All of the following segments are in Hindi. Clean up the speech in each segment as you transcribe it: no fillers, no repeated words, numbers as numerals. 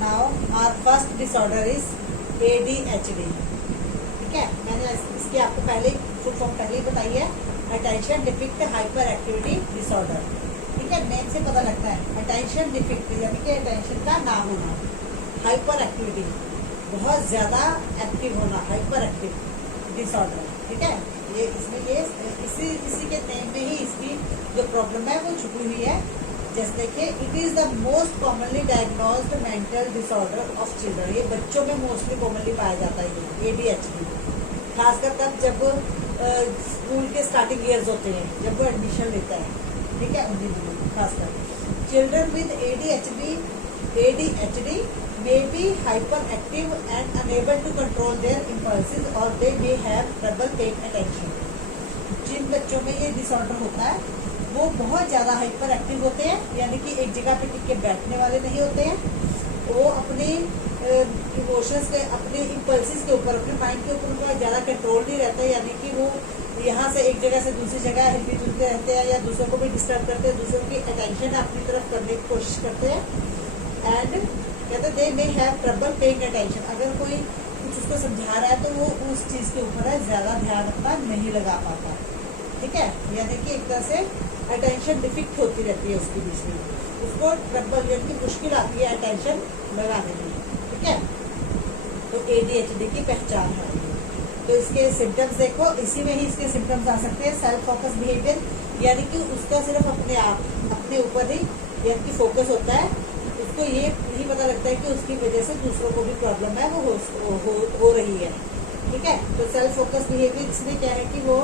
Now our first disorder is ADHD। ठीक है, मैंने इसकी आपको पहले फुल फॉर्म पहले ही बताई है, attention deficit hyper activity disorder. ठीक है, नेम से पता लगता है अटेंशन डिफिक्ट यानी कि अटेंशन का ना होना, हाइपर एक्टिविटी बहुत ज़्यादा एक्टिव होना, हाइपर एक्टिव डिसऑर्डर। ठीक है, ये इसमें ये इसी के नेम में ही इसकी जो प्रॉब्लम है वो छुपी हुई है। जैसे देखिए, it is the most commonly diagnosed mental disorder of children. ये बच्चों में मोस्टली कॉमनली पाया जाता है ये ADHD, खासकर तब जब स्कूल के स्टार्टिंग ईयर्स होते हैं, जब वो एडमिशन लेता है। ठीक है, उन्हीं दिनों खासकर children with ADHD may be hyperactive and unable to control their impulses or they may have trouble paying attention। जिन बच्चों में ये डिसऑर्डर होता है वो बहुत ज़्यादा हाइपर एक्टिव होते हैं, यानी कि एक जगह पे टिक के बैठने वाले नहीं होते हैं। वो अपने इमोशंस के, अपने इम्पल्सिस के ऊपर, अपने माइंड के ऊपर उनका ज़्यादा कंट्रोल नहीं रहता है, यानी कि वो यहाँ से एक जगह से दूसरी जगह हिलते जुलते रहते हैं या दूसरों को भी डिस्टर्ब करते हैं, दूसरों की अटेंशन अपनी तरफ करने की कोशिश करते हैं। एंड कहते they may have trouble paying attention, अगर कोई कुछ उसको समझा रहा है तो वो उस चीज़ के ऊपर है ज़्यादा ध्यान अपना नहीं लगा पाता। ठीक है, यानी कि एक तरह से अटेंशन डिफिक्ट होती रहती है उसके बीच में, उसको ट्रबल यानी कि मुश्किल आती है अटेंशन लगाने में। ठीक है, तो ADHD की पहचान है। तो इसके सिम्टम्स देखो, इसी में ही इसके सिम्टम्स आ सकते हैं। सेल्फ फोकस बिहेवियर, यानी कि उसका सिर्फ अपने आप, अपने ऊपर ही यानी कि फोकस होता है, उसको ये नहीं पता लगता है कि उसकी वजह से दूसरों को भी प्रॉब्लम है वो हो रही है। ठीक है, तो सेल्फ फोकस बिहेवियर इसमें क्या है कि वो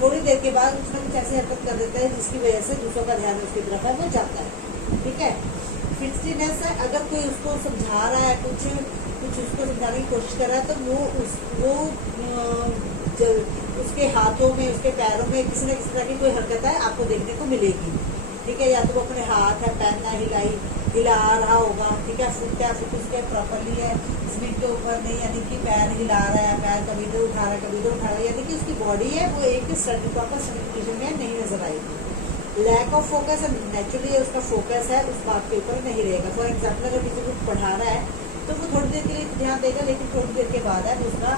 थोड़ी देर के बाद उसमें कुछ ऐसी हरकत कर देता है जिसकी वजह से दूसरों का ध्यान उसकी तरफ है वो जाता है। ठीक है, फिक्सडनेस है, अगर कोई उसको समझा रहा है, कुछ उसको समझाने की कोशिश कर रहा है तो वो उसके हाथों में, उसके पैरों में किसी न किसी तरह की कोई हरकत है आपको देखने को मिलेगी। ठीक है, या तो वो अपने हाथ है पैर ना हिला रहा होगा। ठीक है, फुट है, फुट उसके प्रॉपरली है जमीन के ऊपर नहीं, यानी कि पैर हिला रहा है, पैर कभी इधर उठा रहा है कभी उधर उठा रहा है, यानी कि उसकी बॉडी है वो एक प्रॉपर पोजिशन में नहीं नजर आएगी। लैक ऑफ फोकस, नेचुरली उसका फोकस है उस बात के ऊपर नहीं रहेगा। फॉर एग्जाम्पल, अगर किसी को पढ़ा रहा है तो वो थोड़ी देर के लिए ध्यान देगा, लेकिन थोड़ी देर के बाद है उसका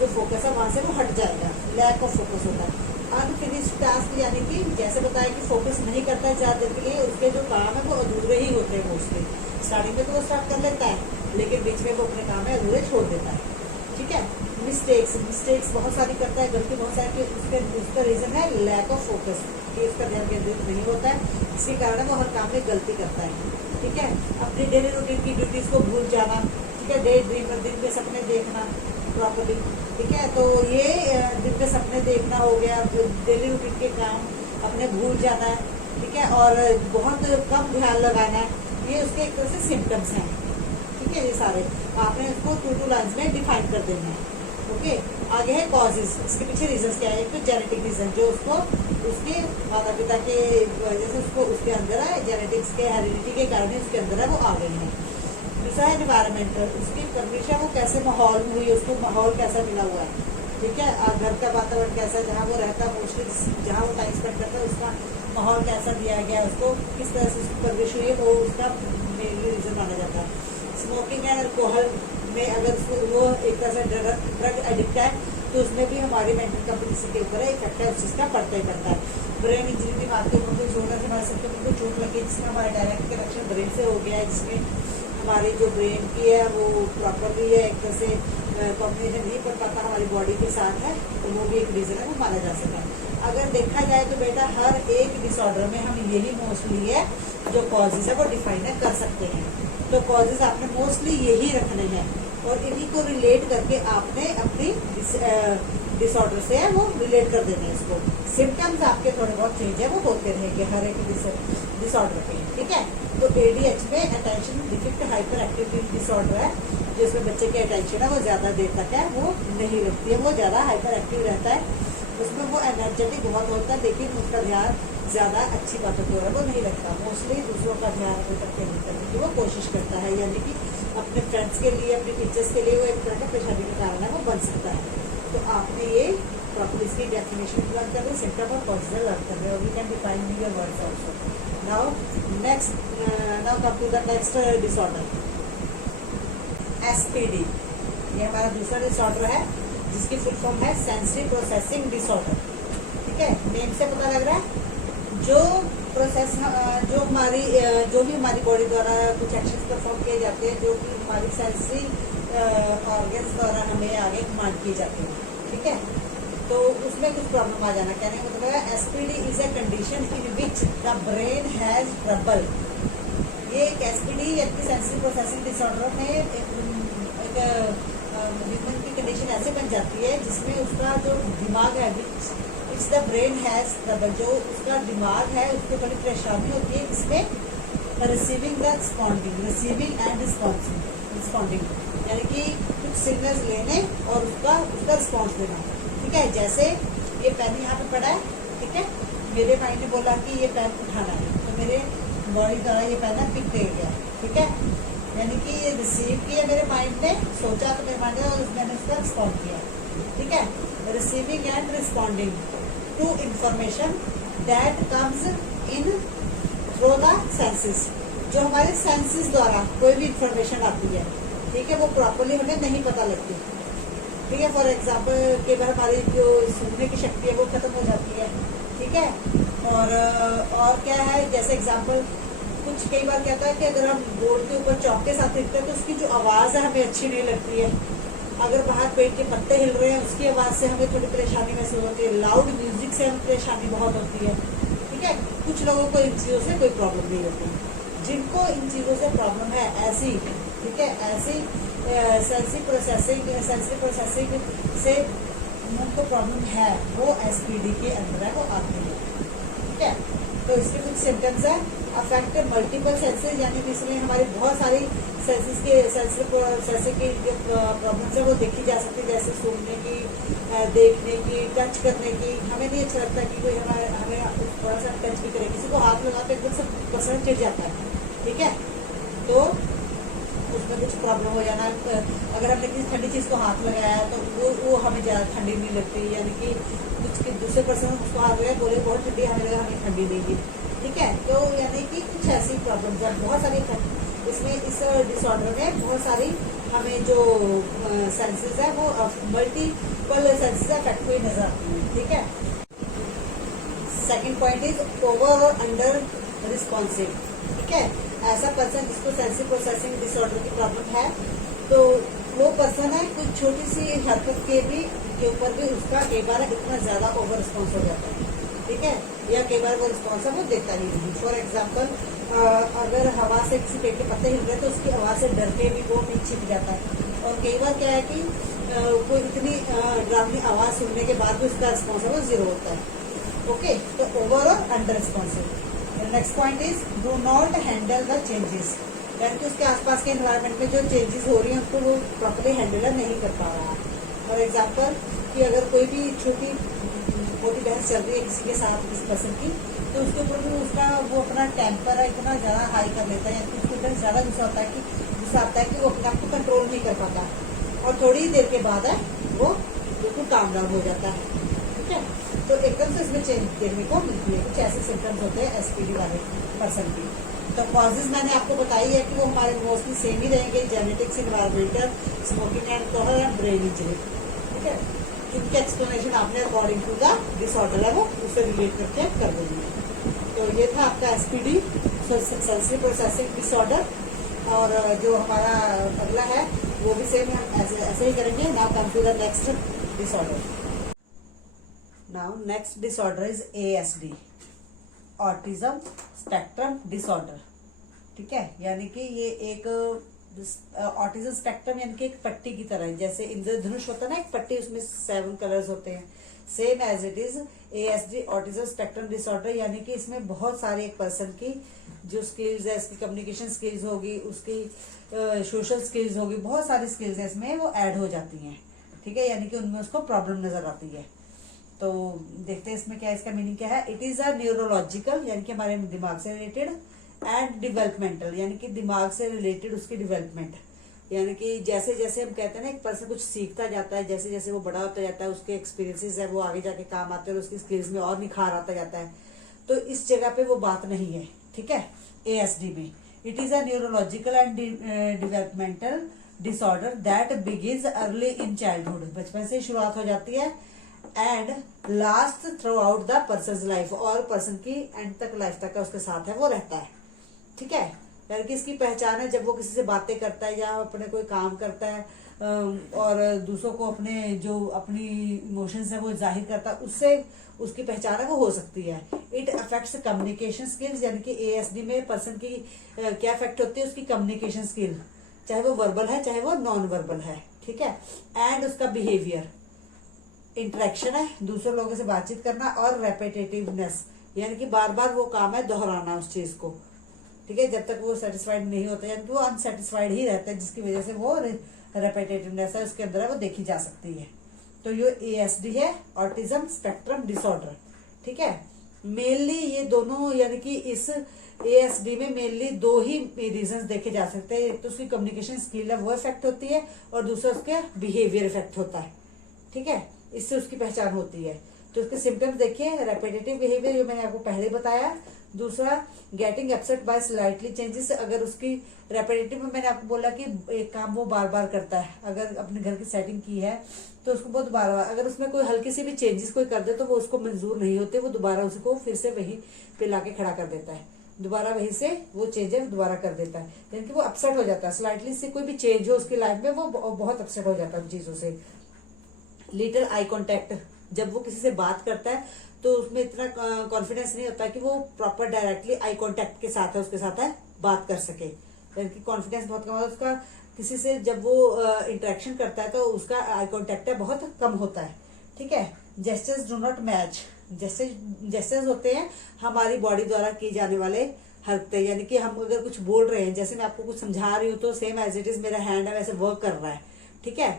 जो फोकस है वहाँ से वो हट जाएगा, लैक ऑफ फोकस होता है। अनफिनिश्ड टास्क, यानी कि जैसे बताया कि फोकस नहीं करता है ज़्यादा देर के लिए, उसके जो काम है वो अधूरे ही होते हैं मोस्टली। स्टार्टिंग में तो वो स्टार्ट कर लेता है, लेकिन बीच में वो अपने काम है अधूरे छोड़ देता है। ठीक है, मिस्टेक्स बहुत सारी करता है, गलती बहुत सारी, उसका रीज़न है लैक ऑफ फोकस, कि उसका ध्यान केंद्रित नहीं होता है, इसके कारण वो हर काम में गलती करता है। ठीक है, अपनी डेली रूटीन की ड्यूटीज़ को भूल जाना। ठीक है, डे ड्रीमर, दिन में सपने देखना प्रॉपर्ली। ठीक है, तो ये दिन में सपने देखना हो गया, डेली रूटीन के काम अपने भूल जाना है। ठीक है, और बहुत कम ध्यान लगाना है, ये उसके एक तरह से सिम्टम्स हैं। ठीक है, ये सारे आपने इसको 2 लाइन्स में डिफाइन कर देना है। ओके, आगे है कॉजेज, इसके पीछे रीजंस क्या है। एक तो जेनेटिक रीजन, जो उसको उसके माता पिता के वजह से उसको उसके अंदर है, जेनेटिक्स के हेरिडिटी के कारण ही उसके अंदर है वो आ गई है। दूसरा है एनवायरमेंटल, उसकी परवरिश है, वो कैसे माहौल में हुई, उसको माहौल कैसा मिला हुआ है। ठीक है, घर का वातावरण कैसा है, जहाँ वो रहता है, मोस्टली जहाँ वो टाइम स्पेंड करता है उसका माहौल कैसा दिया गया है, उसको किस तरह से उसकी परवरिश हुई है, वो उसका मेनली रीज़न माना जाता है। स्मोकिंग एंड अल्कोहल में अगर वो एक तरह से ड्रग एडिक्ट है तो उसमें भी हमारी मेंटल कैपेसिटी के ऊपर इफेक्ट है, उस चीज़ का पड़ता ही पड़ता है। ब्रेन इंजरी, दिमाग के ऊपर कोई शोल्डर से हमारे सबके ऊपर चोट लगी जिसमें हमारा डायरेक्ट कनेक्शन ब्रेन से हो गया है, जिसमें हमारी जो ब्रेन की है वो प्रॉपरली है, एक तरह से कॉम्बिनेशन नहीं कर पाता हमारी बॉडी के साथ है, तो वो भी एक रीज़न है, वो माना जा सकता है। अगर देखा जाए तो बेटा हर एक डिसऑर्डर में हम यही मोस्टली है जो कॉजेज है वो डिफाइन कर सकते हैं। तो कॉजेज आपने मोस्टली यही रखने हैं और इन्हीं को रिलेट करके आपने अपनी डिसऑर्डर से है वो रिलेट कर देने हैं इसको। सिम्टम्स आपके थोड़े बहुत चेंज है वो होते रहेंगे हर एक डिसऑर्डर पे। ठीक है, तो ADHD में attention deficit hyper activity disorder है, जिसमें बच्चे की अटेंशन है वो ज़्यादा देर तक है वो नहीं रखती है, वो ज़्यादा हाइपर एक्टिव रहता है, उसमें वो एनर्जेटिक बहुत होता है, लेकिन उसका ध्यान ज़्यादा अच्छी बातों की ओर वो नहीं रखता, मोस्टली दूसरों का ध्यान अपने तक केंद्रित करने की वो कोशिश करता है, यानी कि अपने फ्रेंड्स के लिए, अपने टीचर्स के लिए वो एक तरह का परेशानी का कारण है वो बन सकता है। तो आपने ये प्रॉपर्ली इसकी डेफिनेशन लर्न कर रहे, सिम्टम और कॉजेज लर्न कर रहे हो, we can define your words also. Now come to the next disorder. SPD, ये हमारा दूसरा डिसऑर्डर है जिसकी फुल फॉर्म है सेंसरी प्रोसेसिंग डिसऑर्डर। ठीक है, नेम से पता लग रहा है जो प्रोसेस जो भी हमारी बॉडी द्वारा कुछ एक्शंस परफॉर्म किए जाते हैं, जो कि हमारी सेंसरी ऑर्गन्स द्वारा हमें आगे कमांड किए जाते हैं। ठीक है, तो उसमें कुछ प्रॉब्लम आ जाना, कहने का मतलब है SPD is a condition in which the brain has trouble. ये एक एसपीडी यानी सेंसरी प्रोसेसिंग डिसऑर्डर में एक ह्यूमन की कंडीशन ऐसे बन जाती है जिसमें उसका जो दिमाग है it's the brain has trouble, जो उसका दिमाग है उसको बड़ी परेशानी होती है इसमें receiving the receiving and responding, यानी कि कुछ सिग्नल्स लेने और उसका रिस्पॉन्स देना। ठीक है, जैसे ये पेन यहाँ पे पड़ा है, ठीक है, मेरे माइंड ने बोला कि ये पेन उठाना है, तो मेरे बॉडी द्वारा ये पेन पिक दे गया। ठीक है, यानी कि ये रिसीव किया मेरे माइंड ने, सोचा तो मेरे माइंड ने, और मैंने उसका रिस्पॉन्ड किया। ठीक है, receiving and responding to information that comes in through the senses, जो हमारे सेंसेस द्वारा कोई भी इंफॉर्मेशन आती है, ठीक है, वो प्रॉपरली हमें नहीं पता लगती। ठीक है, फॉर एग्जाम्पल कई बार हमारी जो सुनने की शक्ति है वो खत्म हो जाती है। ठीक है, और क्या है, जैसे एग्जाम्पल कुछ कई बार कहता है कि अगर हम बोर्ड के ऊपर चौक के साथ लिखते हैं तो उसकी जो आवाज़ है हमें अच्छी नहीं लगती है। अगर बाहर पेड़ के पत्ते हिल रहे हैं उसकी आवाज़ से हमें थोड़ी परेशानी महसूस होती है, लाउड म्यूजिक से हमें परेशानी बहुत होती है। ठीक है, कुछ लोगों को इन चीज़ों से कोई प्रॉब्लम नहीं होती, जिनको इन चीज़ों से प्रॉब्लम है ऐसी, ठीक है, ऐसी सेंसरी प्रोसेसिंग से उनको प्रॉब्लम है, वो एसपीडी के अंदर है, वो आती है। ठीक है, तो इसके कुछ सिम्टम्स है, अफेक्ट मल्टीपल सेंसेस, यानी कि इसमें हमारी बहुत सारी सेंसेस के सेंसरी प्रोसेसिंग की जो प्रॉब्लम्स है वो देखी जा सकती है, जैसे सुनने की, देखने की, टच करने की। हमें नहीं अच्छा लगता कि कोई हमें थोड़ा सा टच भी करे, किसी को हाथ लगा तो एकदम से पसंद चिढ़ जाता है। ठीक है, तो उसमें कुछ प्रॉब्लम हो जाना, अगर हमने किसी ठंडी चीज़ को हाथ लगाया तो वो हमें ज़्यादा ठंडी नहीं लगती, यानी कि कुछ दूसरे पर्सन उसको हाथ लगाया बोले बहुत ठंडी, हमें लगा हमें ठंडी नहीं लगी। ठीक है, तो यानी कि कुछ ऐसी प्रॉब्लम्स है, बहुत सारी इसमें इस डिसऑर्डर में बहुत सारी हमें जो सेंसेस है वो मल्टीपल सेंसेस अफेक्ट हुई नजर आती है। ठीक है, सेकंड पॉइंट इज ओवर और अंडर रिस्पॉन्सिव। ठीक है, ऐसा पर्सन जिसको सेंसरी प्रोसेसिंग डिसऑर्डर की प्रॉब्लम है, तो वो पर्सन है कुछ छोटी सी हरकत के ऊपर भी उसका कई बार इतना ज्यादा ओवर रिस्पॉन्स हो जाता है। ठीक है, या कई बार वो रिस्पॉन्स है वो देता ही नहीं। फॉर एग्जाम्पल अगर हवा से किसी पेड़ के पत्ते हिल रहे तो उसकी आवाज से डर के भी वो नहीं छिप जाता है, और कई बार क्या है कि कोई इतनी डरावनी आवाज सुनने के बाद भी उसका रिस्पॉन्स है वो जीरो होता है। ओके, तो ओवर और under responsive. Next point is do not handle the changes, यानी कि उसके आसपास के एनवायरनमेंट में जो चेंजेस हो रही हैं उनको वो प्रॉपरली हैंडल नहीं कर पा रहा है। फॉर एग्जाम्पल कि अगर कोई भी छोटी मोटी बहस चल रही है किसी के साथ, किसी पर्सन की, तो उसके ऊपर भी उसका वो अपना टेम्पर है इतना ज़्यादा हाई कर लेता है, या उसके ऊपर ज़्यादा गुस्सा आता है कि वो अपने आप को कंट्रोल नहीं कर पाता, और थोड़ी देर के बाद है वो बिल्कुल काम डाउन हो जाता है। ठीक है, तो एकदम से इसमें चेंज देखने को मिलती है, कुछ ऐसे सिम्टम्स होते हैं एसपीडी वाले पर्सन की। तो कॉजेज मैंने आपको बताई है कि वो हमारे मोस्टली सेम ही रहेंगे, genetics, environmental, smoking alcohol and brain injury. ठीक है, जिनकी एक्सप्लेनेशन आपने अकॉर्डिंग टू द डिसऑर्डर है वो उससे रिलेट करके कर देंगे। तो ये था आपका एसपीडी, सेंसरी प्रोसेसिंग डिसऑर्डर, और जो हमारा अगला है वो भी सेम हम ऐसे ही करेंगे। Now come to the next disorder. Now next disorder is ASD, autism spectrum disorder. ठीक है, यानी कि ये एक ऑटिज्म स्पेक्ट्रम यानी कि एक पट्टी की तरह है, जैसे इंद्रधनुष होता है ना एक पट्टी, उसमें 7 कलर्स होते हैं, same as it is ASD, autism spectrum disorder, यानी कि इसमें बहुत सारे एक पर्सन की जो स्किल्स है, इसकी कम्युनिकेशन स्किल्स होगी, उसकी सोशल स्किल्स होगी, बहुत सारी स्किल्स है इसमें वो ऐड हो जाती हैं। ठीक है, यानी कि उनमें उसको प्रॉब्लम नजर आती है। तो देखते हैं इसमें क्या, इसका मीनिंग क्या है। इट इज अ न्यूरोलॉजिकल, यानी कि हमारे दिमाग से रिलेटेड, एंड डेवलपमेंटल, यानी कि दिमाग से रिलेटेड उसकी डेवलपमेंट, यानी कि जैसे जैसे हम कहते हैं ना एक पर्सन कुछ सीखता जाता है, जैसे जैसे वो बड़ा होता जाता है उसके एक्सपीरियंसेस है वो आगे जाके काम आते हैं और उसकी स्किल्स में और निखार आता जाता है। तो इस जगह पे वो बात नहीं है। ठीक है, ASD में it is a neurological and developmental disorder that begins early in childhood, बचपन से शुरुआत हो जाती है, and last through out the person life, और पर्सन की एंड तक लाइफ तक उसके साथ है वो रहता है। ठीक है, यानी कि इसकी पहचान है जब वो किसी से बातें करता है या अपने कोई काम करता है और दूसरों को अपने जो अपनी इमोशंस है वो जाहिर करता है, उससे उसकी पहचान है वो हो सकती है। इट अफेक्ट्स कम्युनिकेशन स्किल्स, यानी कि एएसडी में पर्सन की क्या इफेक्ट होती है, उसकी कम्युनिकेशन स्किल, चाहे वो वर्बल है चाहे वो नॉन वर्बल है। ठीक है, एंड उसका बिहेवियर, इंटरेक्शन है, दूसरे लोगों से बातचीत करना, और रेपिटेटिवनेस, यानी कि बार बार वो काम है दोहराना उस चीज को। ठीक है, जब तक वो सेटिस्फाइड नहीं होता, यानी कि वो अनसेटिस्फाइड ही रहता है, जिसकी वजह से वो रेपिटेटिवनेस है उसके अंदर है वो देखी जा सकती है। तो ये एएसडी है, ऑटिज्म स्पेक्ट्रम डिसऑर्डर। ठीक है, मेनली ये दोनों, यानी कि इस एएसडी में मेनली दो ही रीजंस देखे जा सकते हैं। एक तो उसकी कम्युनिकेशन स्किल है वो इफेक्ट होती है, और दूसरा उसके बिहेवियर इफेक्ट होता है। ठीक है, इससे उसकी पहचान होती है। तो उसके सिम्टम्स देखिए, रेपिटेटिव बिहेवियर जो मैंने आपको पहले बताया। दूसरा, getting upset by slightly changes, अगर उसकी रेपिटेटिव में मैंने आपको बोला कि एक काम वो बार बार करता है, अगर अपने घर की सेटिंग की है तो उसको बहुत बार बार, अगर उसमें कोई हल्की सी भी चेंजेस कोई कर दे तो वो उसको मंजूर नहीं होते, वो दोबारा उसको फिर से वही पे लाके खड़ा कर देता है, दोबारा वही से वो चेंजेस दोबारा कर देता है, यानी कि वो अपसेट हो जाता है। स्लाइटली से कोई भी चेंज हो उसकी लाइफ में वो बहुत अपसेट हो जाता है उन चीजों से। लिटिल आई कॉन्टेक्ट, जब वो किसी से बात करता है तो उसमें इतना कॉन्फिडेंस नहीं होता कि वो प्रॉपर डायरेक्टली आई कॉन्टेक्ट के साथ है उसके साथ है बात कर सके, यानी कि कॉन्फिडेंस बहुत कम होता है उसका। किसी से जब वो इंटरेक्शन करता है तो उसका आई कॉन्टेक्ट है बहुत कम होता है। ठीक है, gestures do not match, gestures होते हैं हमारी बॉडी द्वारा की जाने वाले हरकतें, यानी कि हम अगर कुछ बोल रहे हैं, जैसे मैं आपको कुछ समझा रही हूँ तो सेम एज इट इज मेरा हैंड है वैसे वर्क कर रहा है। ठीक है,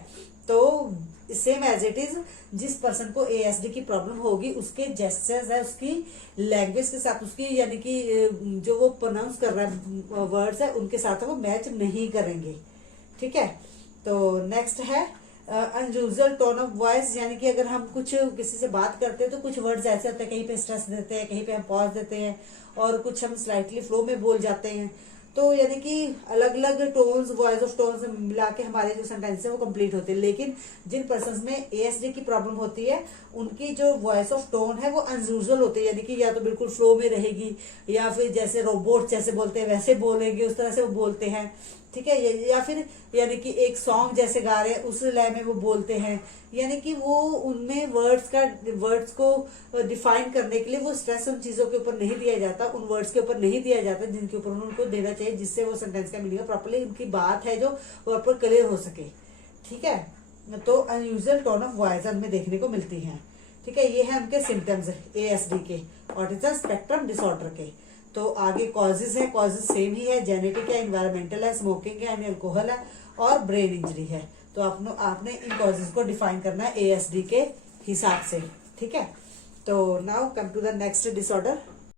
तो सेम एज इट इज जिस पर्सन को एएसडी की प्रॉब्लम होगी उसके जेस्चर्स है उसकी लैंग्वेज के साथ, उसकी यानी कि जो वो प्रोनाउंस कर रहा है वर्ड्स है उनके साथ वो मैच नहीं करेंगे। ठीक है, तो नेक्स्ट है अनयूजुअल टोन ऑफ वॉइस, यानी कि अगर हम कुछ किसी से बात करते हैं तो कुछ वर्ड्स ऐसे होते हैं, कहीं पे स्ट्रेस देते हैं, कहीं पे हम पॉज देते हैं, और कुछ हम स्लाइटली फ्लो में बोल जाते हैं। तो यानी कि अलग अलग टोन्स, वॉइस ऑफ टोन्स मिला के हमारे जो सेंटेंस है वो कंप्लीट होते हैं। लेकिन जिन पर्सन में एएसडी की प्रॉब्लम होती है उनकी जो वॉइस ऑफ टोन है वो अनयूजुअल होती है, यानी कि या तो बिल्कुल फ्लो में रहेगी या फिर जैसे रोबोट जैसे बोलते हैं वैसे बोलेंगे, उस तरह से वो बोलते हैं। ठीक है, या फिर यानी कि एक सॉन्ग जैसे गा रहे हैं उस लय में वो बोलते हैं, यानी कि वो उनमें वर्ड्स को डिफाइन करने के लिए वो स्ट्रेस उन चीजों के ऊपर नहीं दिया जाता, उन वर्ड्स के ऊपर नहीं दिया जाता जिनके ऊपर उनको देना चाहिए, जिससे वो सेंटेंस का मीनिंग प्रॉपर्ली उनकी बात है जो प्रॉपर क्लियर हो सके। ठीक है, तो अनयूजुअल टोन ऑफ वॉइस हमें देखने को मिलती है। ठीक है, ये है उनके सिम्टम्स एएसडी के, ऑटिज्म स्पेक्ट्रम डिसऑर्डर के। तो आगे कॉजेज है, कॉजेज सेम ही है, जेनेटिक है, एनवायरमेंटल है, स्मोकिंग है, अल्कोहल है, और ब्रेन इंजरी है। तो आपने इन कॉजेज को डिफाइन करना है एएसडी के हिसाब से। ठीक है, तो now come to the next disorder.